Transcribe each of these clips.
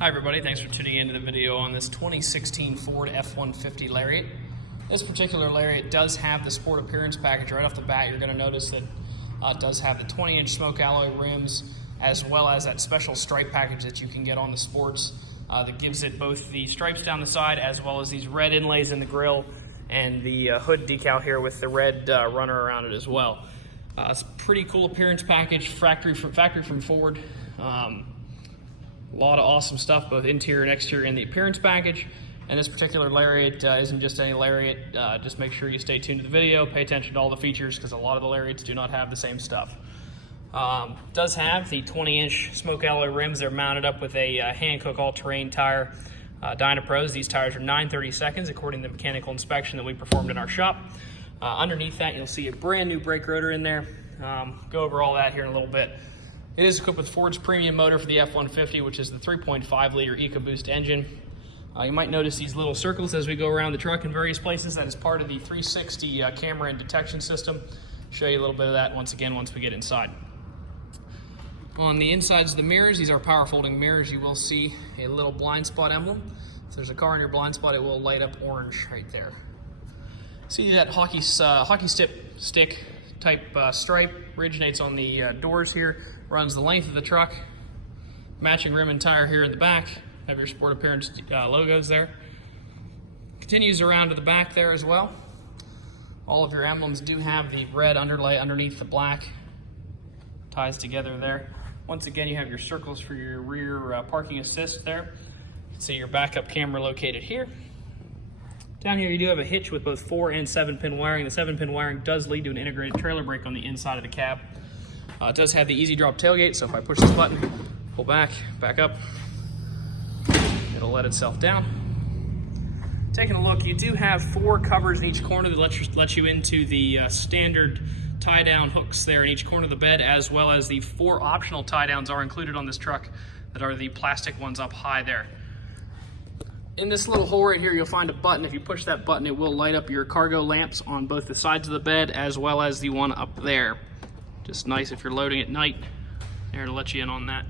Hi everybody, thanks for tuning into the video on this 2016 Ford F-150 LARIAT. This particular LARIAT does have the Sport Appearance package. Right off the bat, you're going to notice that it does have the 20-inch smoke alloy rims, as well as that special stripe package that you can get on the Sports that gives it both the stripes down the side as well as these red inlays in the grille and the hood decal here with the red runner around it as well. It's a pretty cool appearance package, factory from Ford. A lot of awesome stuff, both interior and exterior in the appearance package. And this particular LARIAT isn't just any LARIAT. Just make sure you stay tuned to the video, pay attention to all the features, because a lot of the LARIATs do not have the same stuff. Does have the 20-inch smoke alloy rims. They're mounted up with a Hankook all-terrain tire, Dynapros. These tires are 9/32 according to the mechanical inspection that we performed in our shop. Underneath that, you'll see a brand new brake rotor in there. Go over all that here in a little bit. It is equipped with Ford's premium motor for the F-150, which is the 3.5-liter EcoBoost engine. You might notice these little circles as we go around the truck in various places. That is part of the 360 camera and detection system. Show you a little bit of that once we get inside. On the insides of the mirrors, these are power folding mirrors. You will see a little blind spot emblem. If there's a car in your blind spot, it will light up orange right there. See that hockey stick type stripe originates on the doors here, runs the length of the truck. Matching rim and tire here in the back. Have your Sport Appearance logos there. Continues around to the back there as well. All of your emblems do have the red underlay underneath the black. Ties together there. Once again, you have your circles for your rear parking assist there. You can see your backup camera located here. Down here you do have a hitch with both 4 and 7-pin wiring. The 7-pin wiring does lead to an integrated trailer brake on the inside of the cab. It does have the easy drop tailgate, so if I push this button, pull back up, it'll let itself down. Taking a look, you do have 4 covers in each corner that let you into the standard tie-down hooks there in each corner of the bed, as well as the 4 optional tie-downs are included on this truck that are the plastic ones up high there. In this little hole right here, you'll find a button. If you push that button, it will light up your cargo lamps on both the sides of the bed as well as the one up there. Just nice if you're loading at night. There to let you in on that.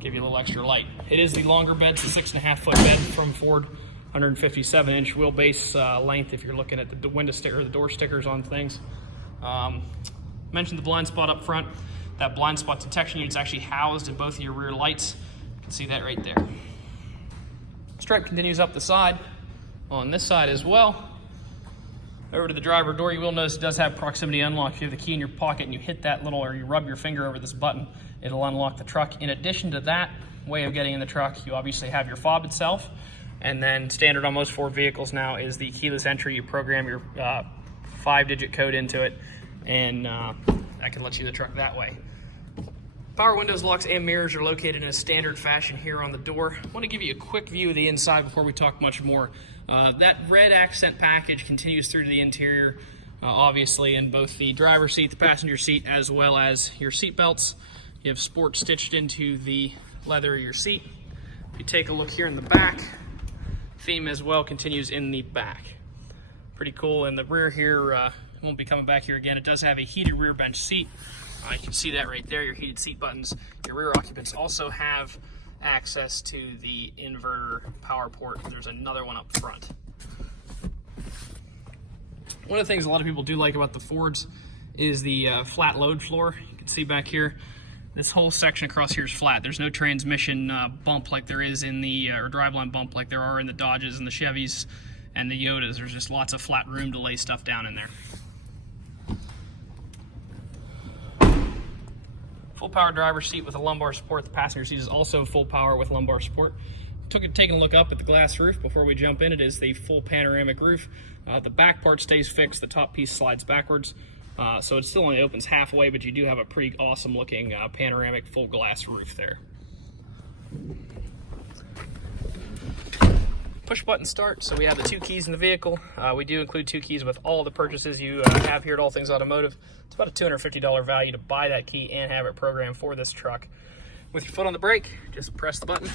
Give you a little extra light. It is the longer bed. It's a 6.5-foot bed from Ford. 157-inch wheelbase length if you're looking at the window sticker or the door stickers on things. Mentioned the blind spot up front. That blind spot detection unit is actually housed in both of your rear lights. You can see that right there. Stripe continues up the side on this side as well. Over to the driver door, you will notice it does have proximity unlock. If you have the key in your pocket and you hit that little, or you rub your finger over this button, it'll unlock the truck. In addition to that way of getting in the truck, you obviously have your fob itself, and then standard on most Ford vehicles now is the keyless entry. You program your 5-digit code into it, and that can let you in the truck that way. Power windows, locks, and mirrors are located in a standard fashion here on the door. I want to give you a quick view of the inside before we talk much more. That red accent package continues through to the interior, obviously, in both the driver's seat, the passenger seat, as well as your seat belts. You have Sport stitched into the leather of your seat. If you take a look here in the back, theme as well continues in the back. Pretty cool. In the rear here, won't be coming back here again. It does have a heated rear bench seat. You can see that right there, your heated seat buttons. Your rear occupants also have access to the inverter power port. There's another one up front. One of the things a lot of people do like about the Fords is the flat load floor. You can see back here, this whole section across here is flat. There's no transmission bump like there is in the, or driveline bump like there are in the Dodges and the Chevys and the Yodas. There's just lots of flat room to lay stuff down in there. Full power driver's seat with a lumbar support. The passenger seat is also full power with lumbar support. Taking a look up at the glass roof before we jump in. It is the full panoramic roof. The back part stays fixed. The top piece slides backwards. So it still only opens halfway, but you do have a pretty awesome looking panoramic full glass roof there. Push button start, so we have the 2 keys in the vehicle. We do include 2 keys with all the purchases you have here at All Things Automotive. It's about a $250 value to buy that key and have it programmed for this truck. With your foot on the brake, just press the button.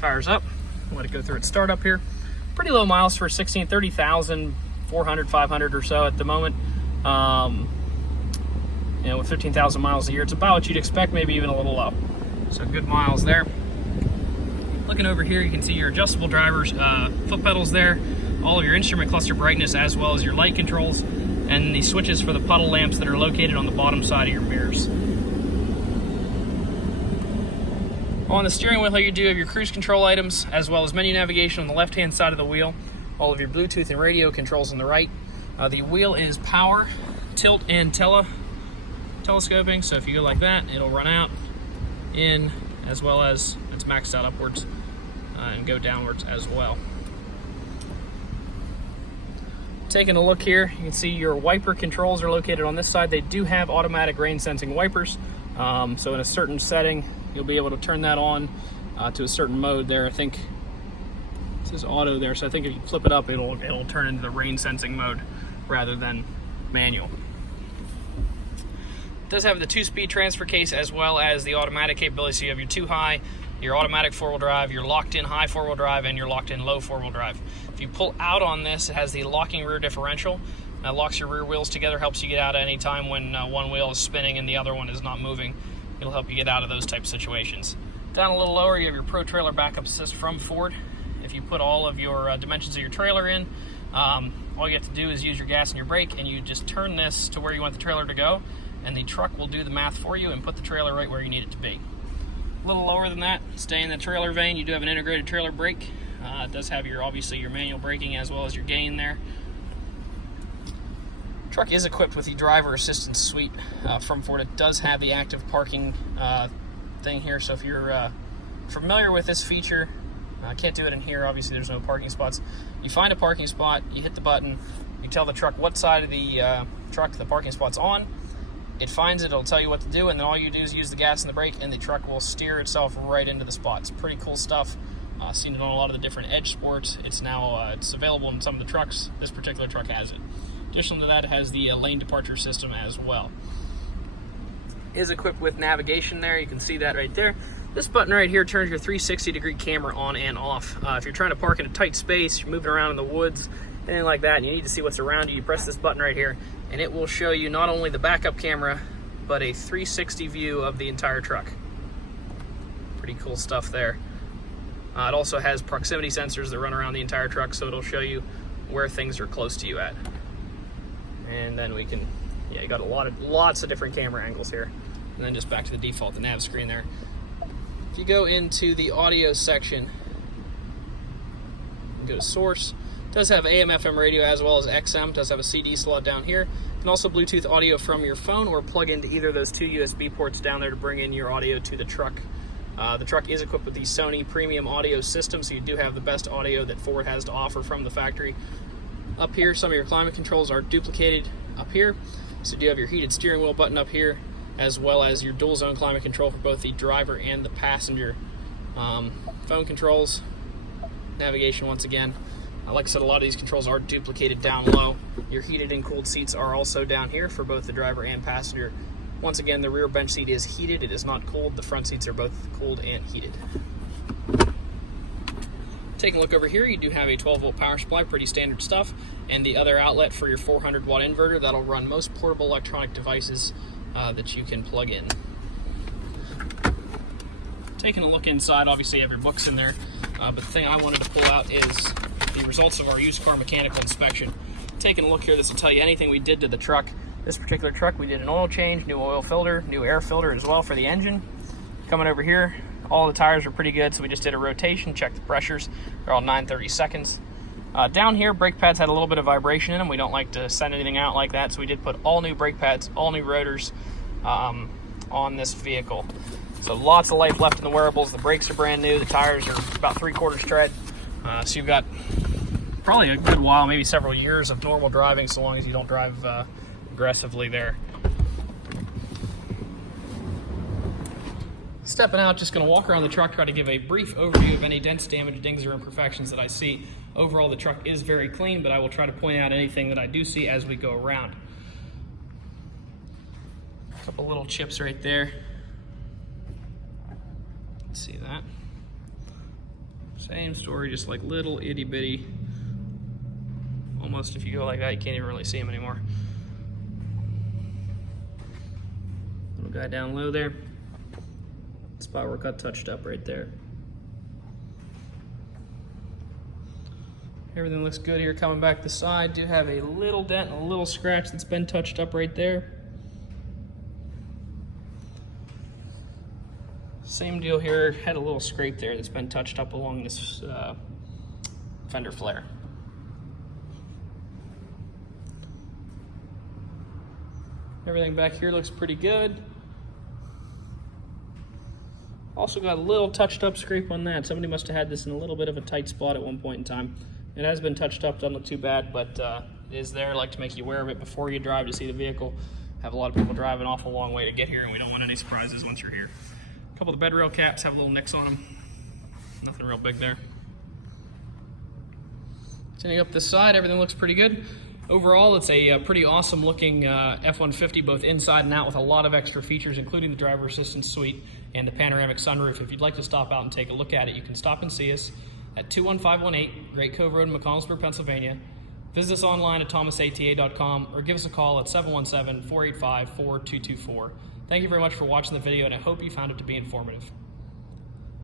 Fires up. Let it go through its startup here. Pretty low miles for 30,400, 500 or so at the moment. With 15,000 miles a year, it's about what you'd expect, maybe even a little low. So good miles there. Looking over here, you can see your adjustable drivers, foot pedals there, all of your instrument cluster brightness, as well as your light controls, and the switches for the puddle lamps that are located on the bottom side of your mirrors. On the steering wheel here, you do have your cruise control items, as well as menu navigation on the left-hand side of the wheel, all of your Bluetooth and radio controls on the right. The wheel is power, tilt, and telescoping, so if you go like that, it'll run out, in, as well as it's maxed out upwards and go downwards as well. Taking a look here, you can see your wiper controls are located on this side. They do have automatic rain sensing wipers, so in a certain setting you'll be able to turn that on to a certain mode there. I think it says auto there, so I think if you flip it up, it'll turn into the rain sensing mode rather than manual. It does have the 2-speed transfer case as well as the automatic capability, so you have your 2-high, your automatic 4-wheel drive, your locked-in high 4-wheel drive, and your locked-in low 4-wheel drive. If you pull out on this, it has the locking rear differential. That locks your rear wheels together, helps you get out at any time when one wheel is spinning and the other one is not moving. It'll help you get out of those type of situations. Down a little lower, you have your Pro Trailer Backup Assist from Ford. If you put all of your dimensions of your trailer in, all you have to do is use your gas and your brake, and you just turn this to where you want the trailer to go, and the truck will do the math for you and put the trailer right where you need it to be. A little lower than that, stay in the trailer vein, you do have an integrated trailer brake. It does have obviously your manual braking as well as your gain there. Truck is equipped with the driver assistance suite from Ford. It does have the active parking thing here, so if you're familiar with this feature, can't do it in here, obviously there's no parking spots. You find a parking spot, you hit the button, you tell the truck what side of the truck the parking spot's on. It finds it, it'll tell you what to do, and then all you do is use the gas and the brake, and the truck will steer itself right into the spot. It's pretty cool stuff. Seen it on a lot of the different Edge Sports. It's now it's available in some of the trucks. This particular truck has it. Additional to that, it has the lane departure system as well. It is equipped with navigation there. You can see that right there. This button right here turns your 360-degree camera on and off. If you're trying to park in a tight space, you're moving around in the woods, anything like that, and you need to see what's around you, you press this button right here, and it will show you not only the backup camera, but a 360 view of the entire truck. Pretty cool stuff there. It also has proximity sensors that run around the entire truck, so it'll show you where things are close to you at. And then we can, yeah, you got lots of different camera angles here. And then just back to the default, the nav screen there. If you go into the audio section, and go to source, it does have AM, FM radio as well as XM. It does have a CD slot down here. You can also Bluetooth audio from your phone or plug into either of those 2 USB ports down there to bring in your audio to the truck. The truck is equipped with the Sony premium audio system, so you do have the best audio that Ford has to offer from the factory. Up here, some of your climate controls are duplicated up here. So you do have your heated steering wheel button up here, as well as your dual zone climate control for both the driver and the passenger. Phone controls, navigation once again. Like I said, a lot of these controls are duplicated down low. Your heated and cooled seats are also down here for both the driver and passenger. Once again, the rear bench seat is heated, it is not cooled. The front seats are both cooled and heated. Taking a look over here, you do have a 12-volt power supply, pretty standard stuff, and the other outlet for your 400-watt inverter that'll run most portable electronic devices that you can plug in. Taking a look inside, obviously you have your books in there, but the thing I wanted to pull out is the results of our used car mechanical inspection. Taking a look here, this will tell you anything we did to the truck. This particular truck, we did an oil change, new oil filter, new air filter as well for the engine. Coming over here, all the tires are pretty good, so we just did a rotation, checked the pressures. They're all 9/30 seconds. Down here, brake pads had a little bit of vibration in them. We don't like to send anything out like that, so we did put all new brake pads, all new rotors on this vehicle. So lots of life left in the wearables. The brakes are brand new. The tires are about 3/4 tread. So you've got probably a good while, maybe several years of normal driving, so long as you don't drive aggressively there. Stepping out, just going to walk around the truck, try to give a brief overview of any dents, damage, dings, or imperfections that I see. Overall, the truck is very clean, but I will try to point out anything that I do see as we go around. A couple little chips right there. Let's see that. Same story, just like little itty bitty. Almost, if you go like that, you can't even really see them anymore. Little guy down low there. Spot where it got touched up right there. Everything looks good here coming back the side. Do have a little dent and a little scratch that's been touched up right there. Same deal here, had a little scrape there that's been touched up along this fender flare. Everything back here looks pretty good. Also got a little touched up scrape on that. Somebody must have had this in a little bit of a tight spot at one point in time. It has been touched up, doesn't look too bad, but it is there. I like to make you aware of it before you drive to see the vehicle. Have a lot of people driving off a long way to get here, and we don't want any surprises once you're here. A couple of the bed rail caps have little nicks on them. Nothing real big there. Turning up this side, everything looks pretty good. Overall, it's a pretty awesome looking F-150, both inside and out, with a lot of extra features, including the driver assistance suite and the panoramic sunroof. If you'd like to stop out and take a look at it, you can stop and see us at 21518 Great Cove Road in McConnellsburg, Pennsylvania. Visit us online at thomasata.com or give us a call at 717-485-4224. Thank you very much for watching the video, and I hope you found it to be informative.